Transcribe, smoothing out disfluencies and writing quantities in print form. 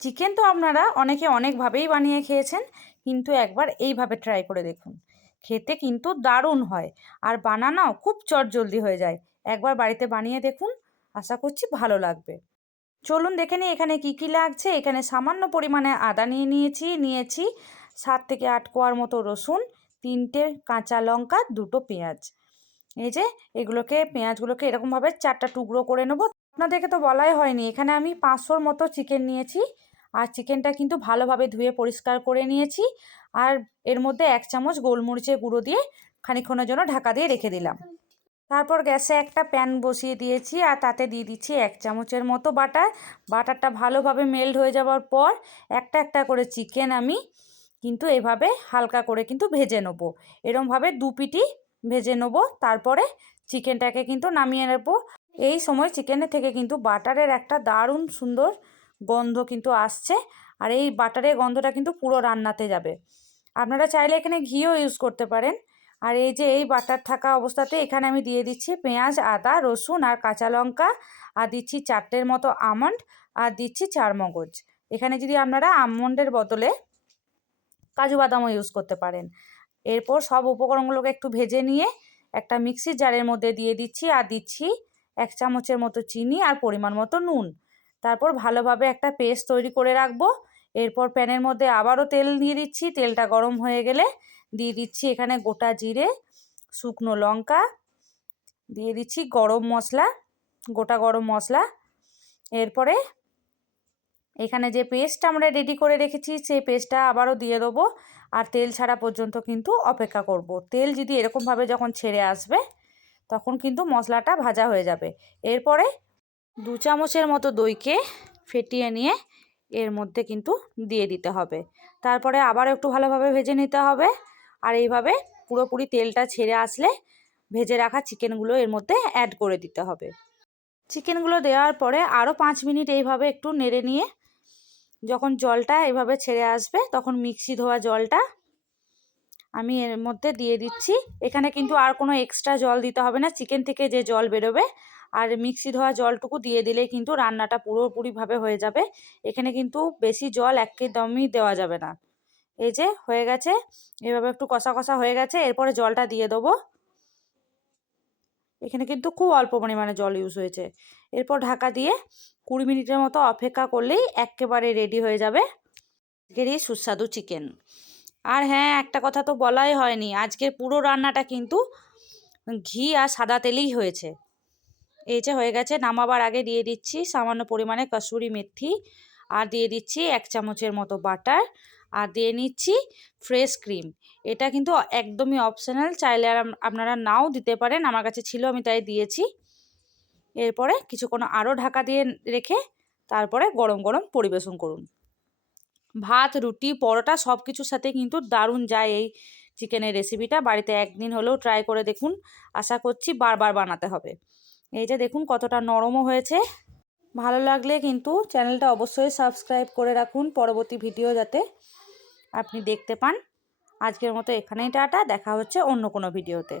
Chicken তো আপনারা অনেকে অনেকভাবেই বানিয়ে খেয়েছেন, কিন্তু একবার এইভাবে ট্রাই করে দেখুন। খেতে কিন্তু দারুণ হয়, আর বানানোও খুব চটজলদি হয়ে যায়। একবার বাড়িতে বানিয়ে দেখুন, আশা করছি ভালো লাগবে। চলুন দেখে নিই এখানে কি কি লাগছে। এখানে সামান্য পরিমাণে আদা নিয়েছি 7 থেকে 8 কোয়ার মতো রসুন, 3টে কাঁচা লঙ্কা, 2টো পেঁয়াজ। এই যে পেঁয়াজগুলোকে এরকমভাবে 4টা টুকরো করে নেব। আপনাদেরকে তো বলাই হয়নি, এখানে আমি 500-র মতো চিকেন নিয়েছি। আর চিকেনটা কিন্তু ভালোভাবে ধুয়ে পরিষ্কার করে নিয়েছি। আর এর মধ্যে 1 চামচ গোলমরিচের গুঁড়ো দিয়ে খানিকক্ষণের জন্য ঢাকা দিয়ে রেখে দিলাম। তারপর গ্যাসে একটা প্যান বসিয়ে দিয়েছি, আর তাতে দিয়ে দিচ্ছি 1 চামচের মতো বাটার। বাটারটা ভালোভাবে মেল্ট হয়ে যাওয়ার পর একটা একটা করে চিকেন আমি কিন্তু এভাবে হালকা করে কিন্তু ভেজে নেব। এরমভাবে 2 পিঠই ভেজে নেব। তারপরে চিকেনটাকে কিন্তু নামিয়ে নেব। এই সময় চিকেনের থেকে কিন্তু বাটারের একটা দারুণ সুন্দর গন্ধ কিন্তু আসছে। আর এই বাটারের গন্ধটা কিন্তু পুরো রান্নাতে যাবে। আপনারা চাইলে এখানে ঘিও ইউজ করতে পারেন। আর এই যে এই বাটার থাকা অবস্থাতে এখানে আমি দিয়ে দিচ্ছি পেঁয়াজ, আদা, রসুন আর কাঁচা লঙ্কা, আর দিচ্ছি 4টের মতো আমন্ড, আর দিচ্ছি 4 মগজ। এখানে যদি আপনারা আমন্ডের বদলে কাজু বাদামও ইউজ করতে পারেন। এরপর সব উপকরণগুলোকে একটু ভেজে নিয়ে একটা মিক্সির জারের মধ্যে দিয়ে দিচ্ছি, আর দিচ্ছি 1 চামচের মতো চিনি আর পরিমাণ মতো নুন। তারপর ভালোভাবে একটা পেস্ট তৈরি করে রাখবো। এরপর প্যানের মধ্যে আবারও তেল দিয়ে দিচ্ছি। তেলটা গরম হয়ে গেলে দিয়ে দিচ্ছি এখানে গোটা জিরে, শুকনো লঙ্কা, দিয়ে দিচ্ছি গরম মশলা, গোটা গরম মশলা। এরপরে এখানে যে পেস্টটা আমরা রেডি করে রেখেছি সেই পেস্টটা আবারও দিয়ে দেবো। আর তেল ছাড়া পর্যন্ত কিন্তু অপেক্ষা করব। তেল যদি এরকমভাবে যখন ছেড়ে আসবে তখন কিন্তু মশলাটা ভাজা হয়ে যাবে। এরপরে 2 চামচের মতো দইকে ফেটিয়ে নিয়ে এর মধ্যে কিন্তু দিয়ে দিতে হবে। তারপরে আবার একটু ভালোভাবে ভেজে নিতে হবে। আর এইভাবে পুরোপুরি তেলটা ছেড়ে আসলে ভেজে রাখা চিকেনগুলো এর মধ্যে অ্যাড করে দিতে হবে। চিকেনগুলো দেওয়ার পরে আরও 5 মিনিট এইভাবে একটু নেড়ে নিয়ে যখন জলটা এভাবে ছেড়ে আসবে তখন মিক্সি ধোয়া জলটা আমি এর মধ্যে দিয়ে দিচ্ছি। এখানে কিন্তু আর কোনো এক্সট্রা জল দিতে হবে না, চিকেন থেকে যে জল বেরোবে আর মিক্সি ধোয়া জলটুকু দিয়ে দিলে কিন্তু রান্নাটা পুরোপুরিভাবে হয়ে যাবে। এখানে কিন্তু বেশি জল একদমই দেওয়া যাবে না। এই যে হয়ে গেছে, এভাবে একটু কষা কষা হয়ে গেছে। এরপরে জলটা দিয়ে দেবো। এখানে কিন্তু খুব অল্প পরিমাণে জল ইউজ হয়েছে। এরপর ঢাকা দিয়ে 20 মিনিটের মতো অপেক্ষা করলেই একেবারে রেডি হয়ে যাবে আজকের এই সুস্বাদু চিকেন। আর হ্যাঁ, একটা কথা তো বলাই হয়নি, আজকের পুরো রান্নাটা কিন্তু ঘি আর সাদা তেলেই হয়েছে। এই যে হয়ে গেছে। নামাবার আগে দিয়ে দিচ্ছি সামান্য পরিমাণে কসুরি মেথি, আর দিয়ে দিচ্ছি 1 চামচের মতো বাটার, আর দিয়ে নিচ্ছি ফ্রেশ ক্রিম। এটা কিন্তু একদমই অপশনাল, চাইলে আর আপনারা নাও দিতে পারেন। আমার কাছে ছিল, আমি তাই দিয়েছি। এরপরে কিছুক্ষণ আরও ঢাকা দিয়ে রেখে তারপরে গরম গরম পরিবেশন করুন। ভাত, রুটি, পরোটা সব কিছুর সাথে কিন্তু দারুণ যায় এই চিকেনের রেসিপিটা। বাড়িতে একদিন হলেও ট্রাই করে দেখুন, আশা করছি বারবার বানাতে হবে। এই যে দেখুন কতটা নরমও হয়েছে। ভালো লাগলে কিন্তু চ্যানেলটা অবশ্যই সাবস্ক্রাইব করে রাখুন, পরবর্তী ভিডিও যাতে আপনি দেখতে পান। আজকের মতো এখানেই টাটা, দেখা হচ্ছে অন্য কোনো ভিডিওতে।